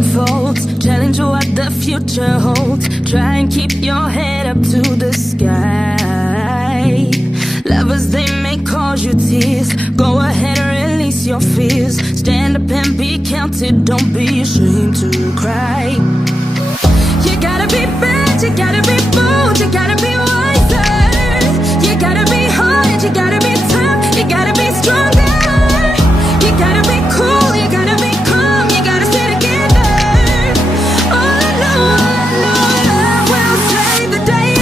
unfolds. Challenge what the future holds. Try and keep your head up to the sky. Lovers, they may cause you tears. Go ahead and release your fears. Stand up and be counted. Don't be ashamed to cry. You gotta be bad, you gotta be bold, you gotta be wiser. You gotta be hard, you gotta be tough, you gotta be stronger. You gotta be cool, you gotta be calm, you gotta stay together. All I know will save the day.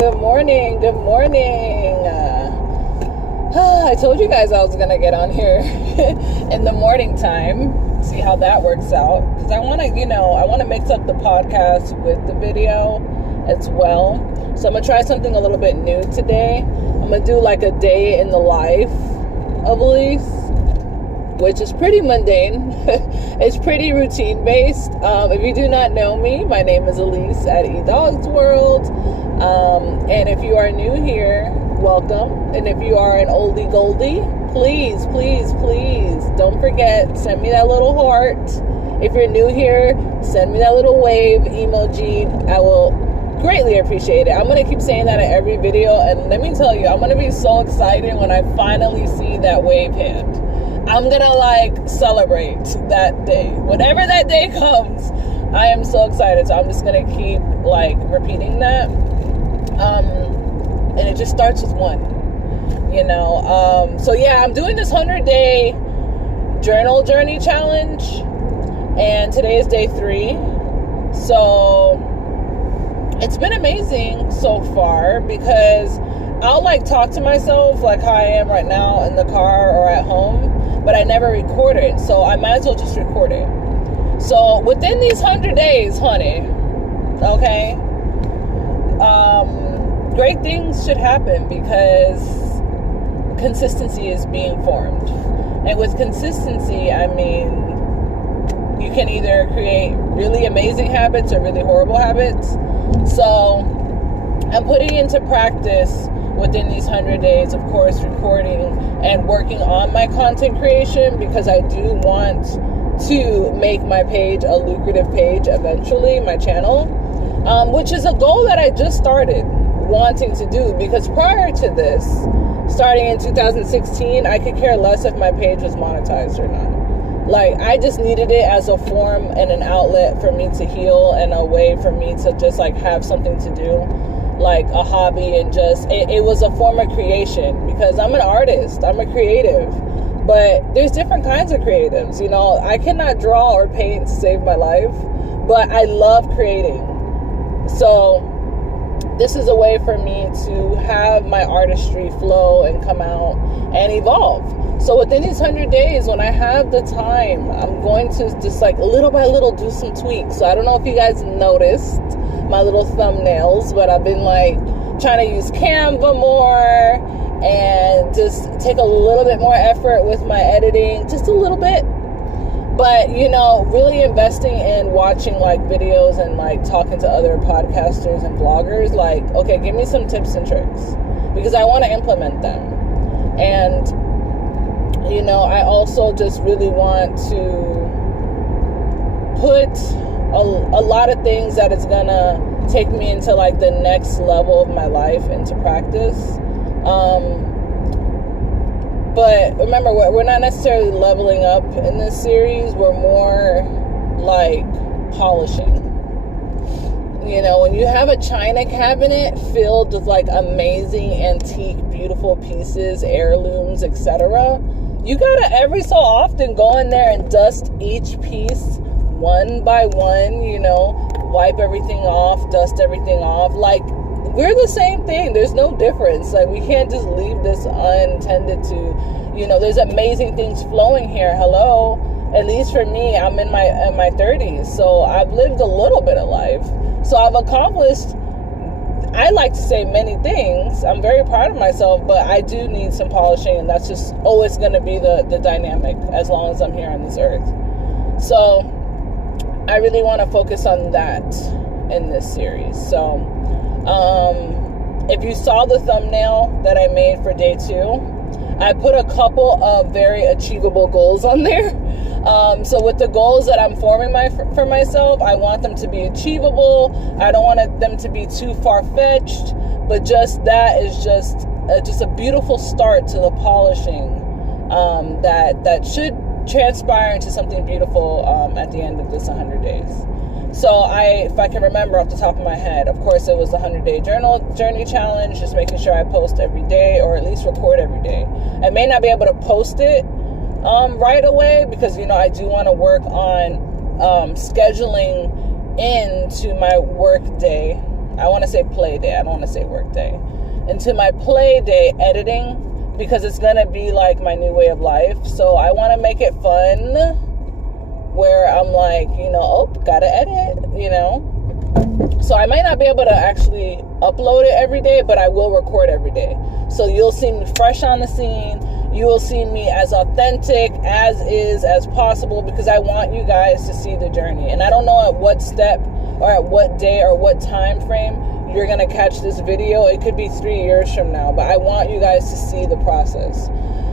Good morning, good morning. I told you guys I was gonna get on here in the morning time. See how that works out, because I want to mix up the podcast with the video as well. So I'm gonna try something a little bit new today. I'm gonna do like a day in the life of Elise, which is pretty mundane. It's pretty routine based. If you do not know me, my name is Elise at eDogs World, and if you are new here, welcome. And if you are an oldie goldie, please don't forget, send me that little heart. If you're new here, send me that little wave emoji. I will greatly appreciate it. I'm going to keep saying that in every video, and let me tell you, I'm going to be so excited when I finally see that wave hand. I'm going to celebrate that day. Whenever that day comes, I am so excited. So I'm just going to keep repeating that. And it just starts with one. So yeah, I'm doing this 100-day journal journey challenge, and today is day 3. So it's been amazing so far, because I'll talk to myself like how I am right now in the car or at home, but I never record it, so I might as well just record it. So within these 100 days, honey, okay, great things should happen, because consistency is being formed. And with consistency, I mean, you can either create really amazing habits or really horrible habits. So I'm putting into practice within these 100 days, of course, recording and working on my content creation, because I do want to make my page a lucrative page eventually, my channel, which is a goal that I just started wanting to do, because prior to this, starting in 2016, I could care less if my page was monetized or not. I just needed it as a form and an outlet for me to heal, and a way for me to just have something to do, a hobby, and just it was a form of creation, because I'm an artist, I'm a creative, but there's different kinds of creatives. I cannot draw or paint to save my life, but I love creating. So this is a way for me to have my artistry flow and come out and evolve. So within these 100 days, when I have the time, I'm going to just little by little do some tweaks. So I don't know if you guys noticed my little thumbnails, but I've been trying to use Canva more and just take a little bit more effort with my editing, just a little bit. But, really investing in watching videos and talking to other podcasters and vloggers, okay, give me some tips and tricks, because I want to implement them. And, I also just really want to put a lot of things that is going to take me into the next level of my life into practice. But remember, we're not necessarily leveling up in this series. We're more polishing. When you have a china cabinet filled with amazing, antique, beautiful pieces, heirlooms, etc., you gotta every so often go in there and dust each piece one by one, wipe everything off, dust everything off. We're the same thing. There's no difference. We can't just leave this untended to, there's amazing things flowing here. Hello. At least for me, I'm in my 30s. So I've lived a little bit of life. So I've accomplished, I like to say, many things. I'm very proud of myself, but I do need some polishing, and that's just always going to be the dynamic as long as I'm here on this earth. So I really want to focus on that in this series. So if you saw the thumbnail that I made for day 2, I put a couple of very achievable goals on there. So with the goals that I'm forming for myself, I want them to be achievable. I don't want them to be too far-fetched, but just that is just a beautiful start to the polishing that should transpire into something beautiful at the end of this 100 days. So if I can remember off the top of my head, of course, it was the 100-day journey challenge, just making sure I post every day or at least record every day. I may not be able to post it right away because, I do want to work on scheduling into my work day. I want to say play day. I don't want to say work day. Into my play day editing, because it's going to be like my new way of life. So I want to make it fun, where I'm like, gotta edit, So I might not be able to actually upload it every day, but I will record every day. So you'll see me fresh on the scene. You will see me as authentic as possible, because I want you guys to see the journey. And I don't know at what step or at what day or what time frame you're going to catch this video. It could be 3 years from now, but I want you guys to see the process.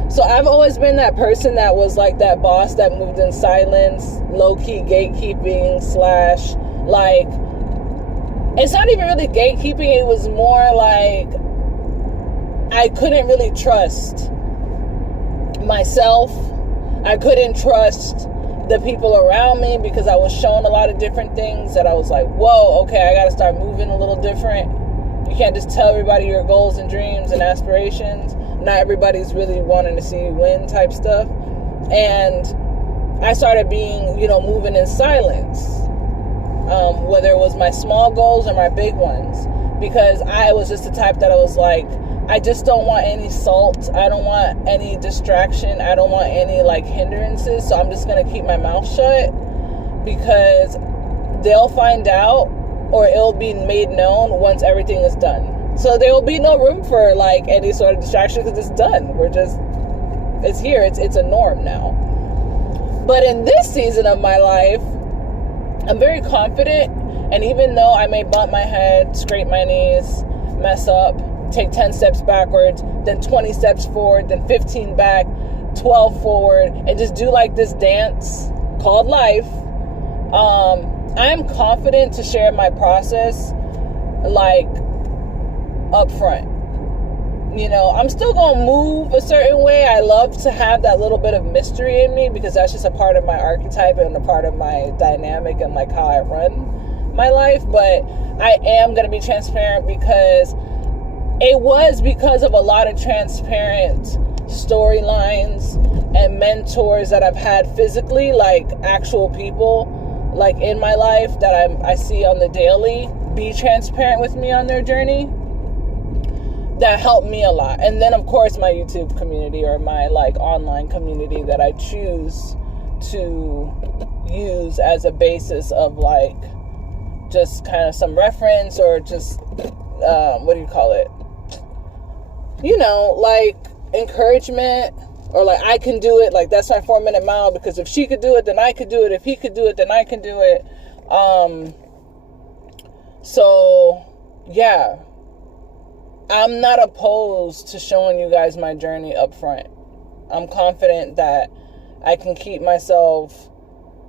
So I've always been that person that was like that boss that moved in silence, low-key gatekeeping / like, it's not even really gatekeeping. It was more like I couldn't really trust myself. I couldn't trust the people around me because I was shown a lot of different things that I was like, whoa, okay, I got to start moving a little different. You can't just tell everybody your goals and dreams and aspirations. Not everybody's really wanting to see you win type stuff. And I started being, moving in silence, whether it was my small goals or my big ones, because I was just the type that I was like, I just don't want any salt. I don't want any distraction. I don't want any hindrances. So I'm just going to keep my mouth shut, because they'll find out, or it'll be made known once everything is done. So there will be no room for any sort of distraction, because it's done. It's here. It's a norm now. But in this season of my life, I'm very confident. And even though I may bump my head, scrape my knees, mess up, take 10 steps backwards, then 20 steps forward, then 15 back, 12 forward, and just do this dance called life, I'm confident to share my process up front. I'm still going to move a certain way. I love to have that little bit of mystery in me, because that's just a part of my archetype and a part of my dynamic and how I run my life. But I am going to be transparent, because it was because of a lot of transparent storylines and mentors that I've had physically, actual people in my life that I see on the daily be transparent with me on their journey, that helped me a lot. And then of course my YouTube community, or my online community that I choose to use as a basis of just kind of some reference, or just what do you call it, encouragement, or I can do it, that's my 4-minute mile, because if she could do it, then I could do it. If he could do it, then I can do it. So yeah, I'm not opposed to showing you guys my journey up front. I'm confident that I can keep myself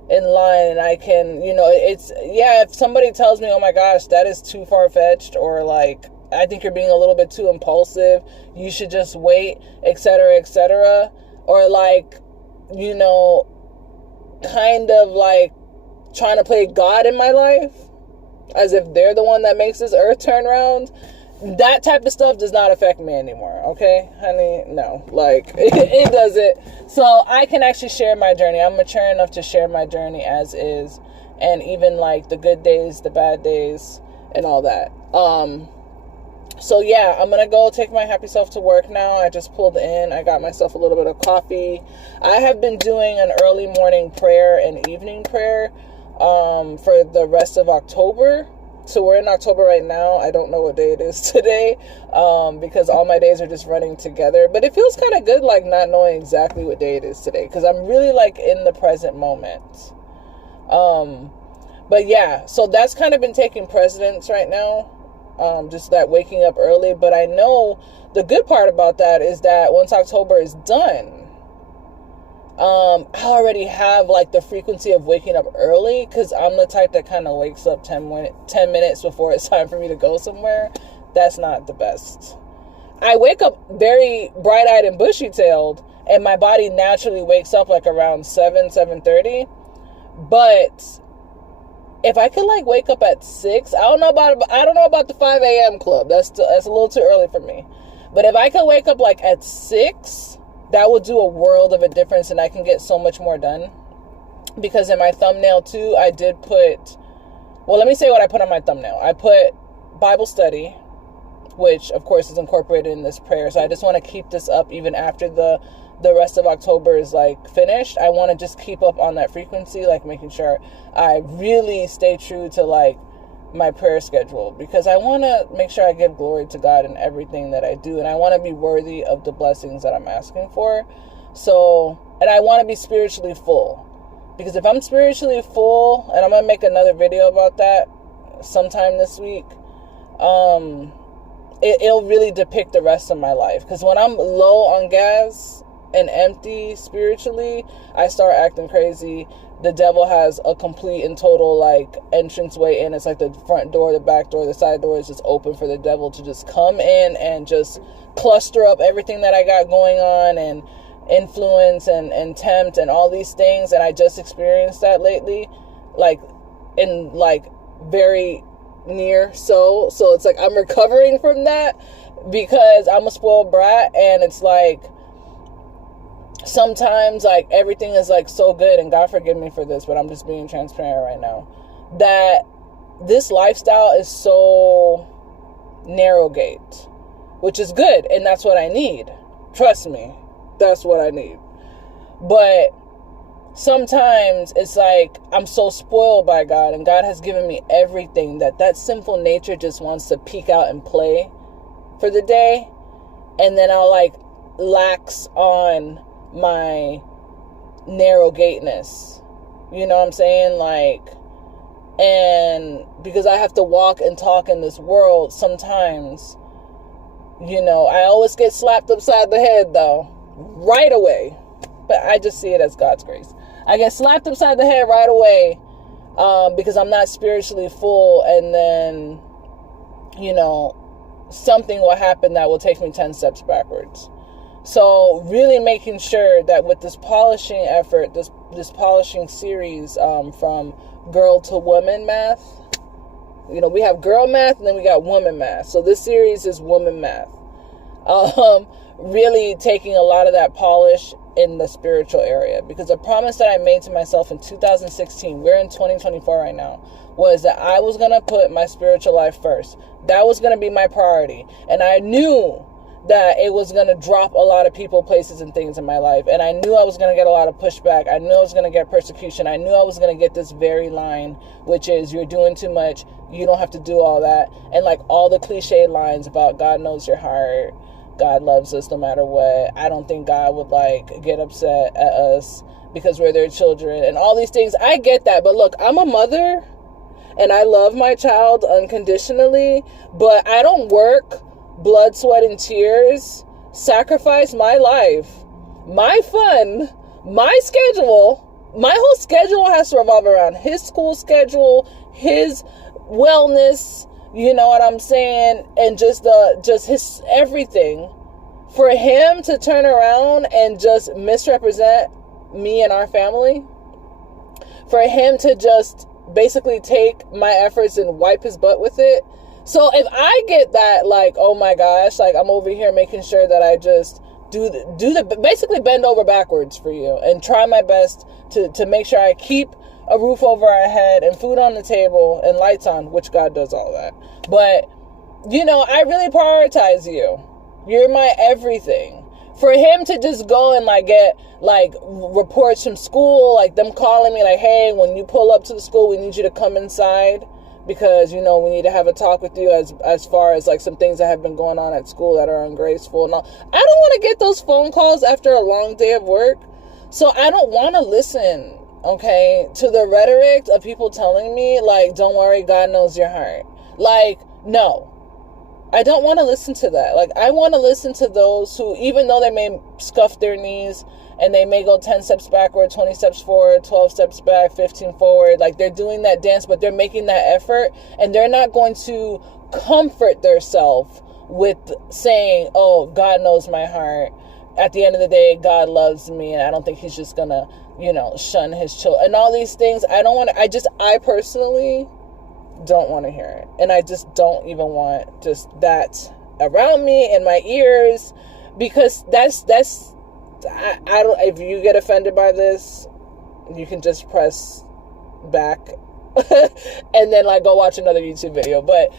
in line, and I can, if somebody tells me, oh my gosh, that is too far-fetched, or I think you're being a little bit too impulsive, you should just wait, etc., etc., or kind of trying to play God in my life, as if they're the one that makes this earth turn around. That type of stuff does not affect me anymore, okay, honey? No, it doesn't. So I can actually share my journey. I'm mature enough to share my journey as is, and even the good days, the bad days, and all that. So yeah, I'm gonna go take my happy self to work now. I just pulled in. I got myself a little bit of coffee. I have been doing an early morning prayer and evening prayer for the rest of October. So we're in October right now. I don't know what day it is today, because all my days are just running together. But it feels kind of good, not knowing exactly what day it is today, because I'm really in the present moment. But yeah, so that's kind of been taking precedence right now. Just that waking up early. But I know the good part about that is that once October is done, I already have like the frequency of waking up early, because I'm the type that kind of wakes up 10 minutes before it's time for me to go somewhere. That's not the best. I wake up very bright-eyed and bushy-tailed, and my body naturally wakes up like around 7:30. But if I could like wake up at 6, I don't know about the 5 a.m. club. That's a little too early for me. But if I could wake up like at 6, that would do a world of a difference, and I can get so much more done. Because in my thumbnail too, I did put, well, let me say what I put on my thumbnail. I put Bible study, which of course is incorporated in this prayer. So I just want to keep this up even after the rest of October is like finished. I want to just keep up on that frequency, like making sure I really stay true to like my prayer schedule, because I want to make sure I give glory to God in everything that I do, and I want to be worthy of the blessings that I'm asking for. So, and I want to be spiritually full, because if I'm spiritually full, and I'm going to make another video about that sometime this week, it'll really depict the rest of my life. Because when I'm low on gas and empty spiritually, I start acting crazy. The devil has a complete and total like entranceway in. It's like the front door, the back door, the side door is just open for the devil to just come in and just cluster up everything that I got going on, and influence and tempt and all these things. And I just experienced that lately, like in like very near. So it's like I'm recovering from that, because I'm a spoiled brat, and it's like sometimes like everything is like so good, and God forgive me for this, but I'm just being transparent right now, that this lifestyle is so narrow gate, which is good, and that's what I need. Trust me, that's what I need. But sometimes it's like I'm so spoiled by God, and God has given me everything, that sinful nature just wants to peek out and play for the day, and then I'll like lax on my narrow gateness, you know what I'm saying? Like, and because I have to walk and talk in this world, sometimes, you know, I always get slapped upside the head though, right away. But I just see it as God's grace. I get slapped upside the head right away, because I'm not spiritually full, and then, you know, something will happen that will take me 10 steps backwards. So really making sure that with this polishing effort, this polishing series, from girl to woman math, you know, we have girl math and then we got woman math. So this series is woman math. Really taking a lot of that polish in the spiritual area, because a promise that I made to myself in 2016, we're in 2024 right now, was that I was going to put my spiritual life first. That was going to be my priority. And I knew that it was going to drop a lot of people, places, and things in my life. And I knew I was going to get a lot of pushback. I knew I was going to get persecution. I knew I was going to get this very line, which is, you're doing too much. You don't have to do all that. And like all the cliche lines about God knows your heart. God loves us no matter what. I don't think God would like get upset at us because we're their children and all these things. I get that. But look, I'm a mother and I love my child unconditionally, but I don't work, blood, sweat, and tears, sacrifice my life, my fun, my schedule. My whole schedule has to revolve around his school schedule, his wellness, you know what I'm saying? And just his everything, for him to turn around and just misrepresent me and our family, for him to just basically take my efforts and wipe his butt with it. So if I get that, like, oh my gosh, like I'm over here making sure that I just do the basically bend over backwards for you and try my best to make sure I keep a roof over our head and food on the table and lights on, which God does all that. But, you know, I really prioritize you. You're my everything. For him to just go and like get like reports from school, like them calling me like, hey, when you pull up to the school, we need you to come inside because, you know, we need to have a talk with you as far as like some things that have been going on at school that are ungraceful and all. I don't want to get those phone calls after a long day of work. So I don't want to listen, okay, to the rhetoric of people telling me like, don't worry, God knows your heart. Like, no. I don't want to listen to that. Like, I want to listen to those who, even though they may scuff their knees and they may go 10 steps backward, 20 steps forward, 12 steps back, 15 forward. Like, they're doing that dance, but they're making that effort, and they're not going to comfort themselves with saying, oh, God knows my heart. At the end of the day, God loves me, and I don't think he's just gonna, shun his children and all these things. I personally don't want to hear it. And I just don't even want just that around me in my ears, because I don't, if you get offended by this, you can just press back and then like go watch another YouTube video. But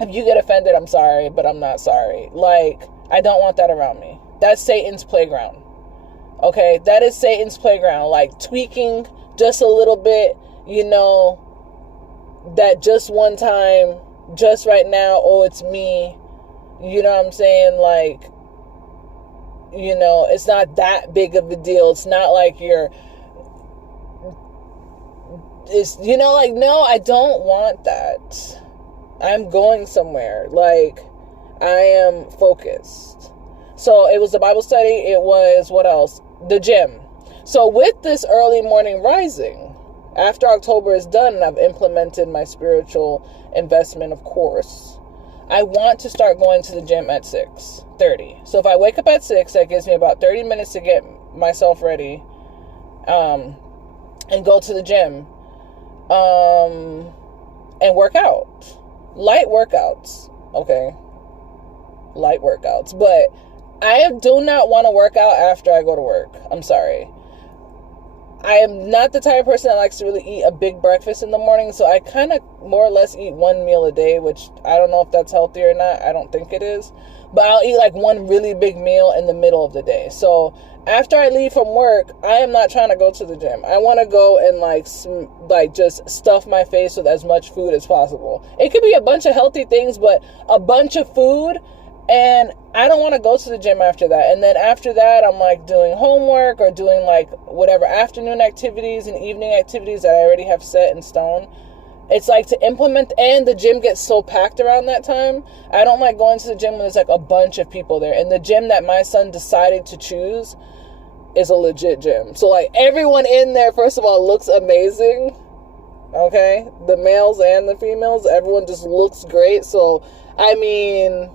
if you get offended, I'm sorry, but I'm not sorry. Like, I don't want that around me. That's Satan's playground. Okay, that is Satan's playground. Like, tweaking just a little bit, that just one time, just right now, oh, it's me. You know what I'm saying? Like, it's not that big of a deal. It's not like no, I don't want that. I'm going somewhere. Like, I am focused. So it was the Bible study. It was, what else? The gym. So with this early morning rising, after October is done and I've implemented my spiritual investment, of course, I want to start going to the gym at 6:30. So if I wake up at 6, that gives me about 30 minutes to get myself ready, and go to the gym, and work out. Light workouts, okay? Light workouts. But I do not want to work out after I go to work. I'm sorry. I am not the type of person that likes to really eat a big breakfast in the morning, so I kind of more or less eat one meal a day, which I don't know if that's healthy or not. I don't think it is. But I'll eat like one really big meal in the middle of the day. So after I leave from work, I am not trying to go to the gym. I want to go and like just stuff my face with as much food as possible. It could be a bunch of healthy things, but a bunch of food. And I don't want to go to the gym after that. And then after that, I'm like doing homework or doing like whatever afternoon activities and evening activities that I already have set in stone. It's like to implement, and the gym gets so packed around that time. I don't like going to the gym when there's like a bunch of people there. And the gym that my son decided to choose is a legit gym. So like everyone in there, first of all, looks amazing. Okay? The males and the females, everyone just looks great. So, I mean,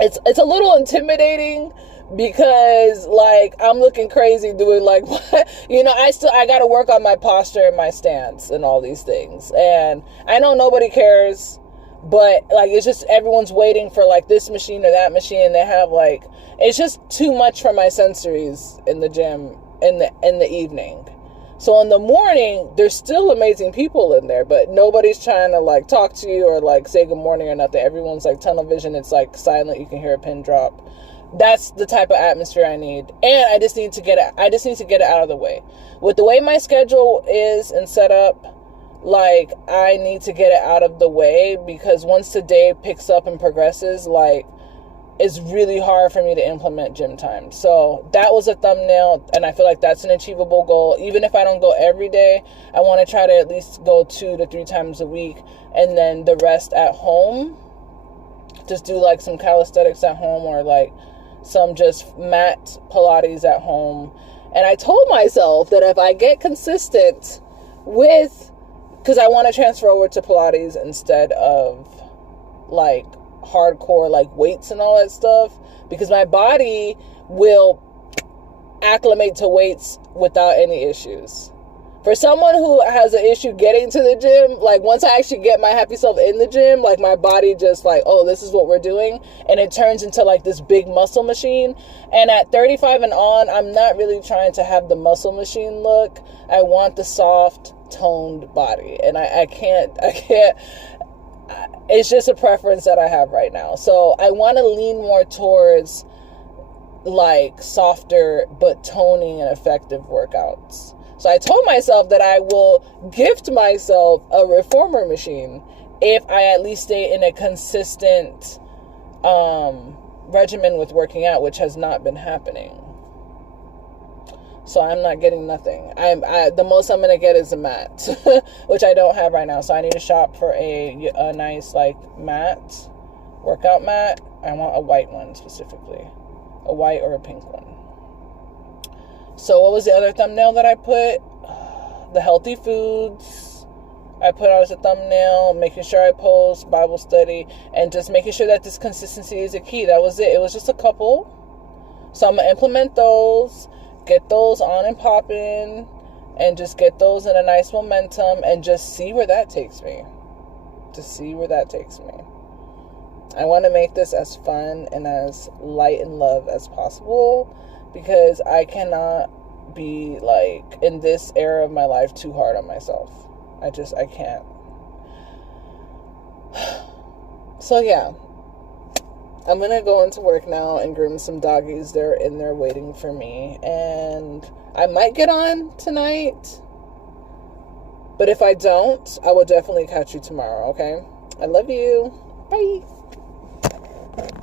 it's a little intimidating because like I'm looking crazy doing like I got to work on my posture and my stance and all these things. And I know nobody cares, but like it's just everyone's waiting for like this machine or that machine. They have like, it's just too much for my sensories in the gym in the evening. So in the morning, there's still amazing people in there, but nobody's trying to like talk to you or like say good morning or nothing. Everyone's like tunnel vision. It's like silent. You can hear a pin drop. That's the type of atmosphere I need. And I just need to get it out of the way. With the way my schedule is and set up, like I need to get it out of the way, because once the day picks up and progresses, like it's really hard for me to implement gym time. So that was a thumbnail, and I feel like that's an achievable goal. Even if I don't go every day, I want to try to at least go 2 to 3 times a week, and then the rest at home. Just do like some calisthenics at home, or like some just mat Pilates at home. And I told myself that if I get consistent with, because I want to transfer over to Pilates instead of like hardcore like weights and all that stuff, because my body will acclimate to weights without any issues. For someone who has an issue getting to the gym, like once I actually get my happy self in the gym, like my body just like, oh, this is what we're doing. And it turns into like this big muscle machine. And at 35 and on, I'm not really trying to have the muscle machine look. I want the soft, toned body. And I can't, it's just a preference that I have right now. So I want to lean more towards like softer, but toning and effective workouts. So I told myself that I will gift myself a reformer machine if I at least stay in a consistent regimen with working out, which has not been happening. So I'm not getting nothing. The most I'm going to get is a mat, which I don't have right now. So I need to shop for a nice like mat, workout mat. I want a white one specifically, a white or a pink one. So what was the other thumbnail that I put? The healthy foods. I put out as a thumbnail, making sure I post Bible study, and just making sure that this consistency is a key. That was it. It was just a couple. So I'm going to implement those, get those on and popping, and just get those in a nice momentum, and just see where that takes me. I want to make this as fun and as light and love as possible, because I cannot be, like, in this era of my life, too hard on myself. I can't. So yeah, I'm going to go into work now and groom some doggies. They're in there waiting for me, and I might get on tonight, but if I don't, I will definitely catch you tomorrow, okay? I love you. Bye.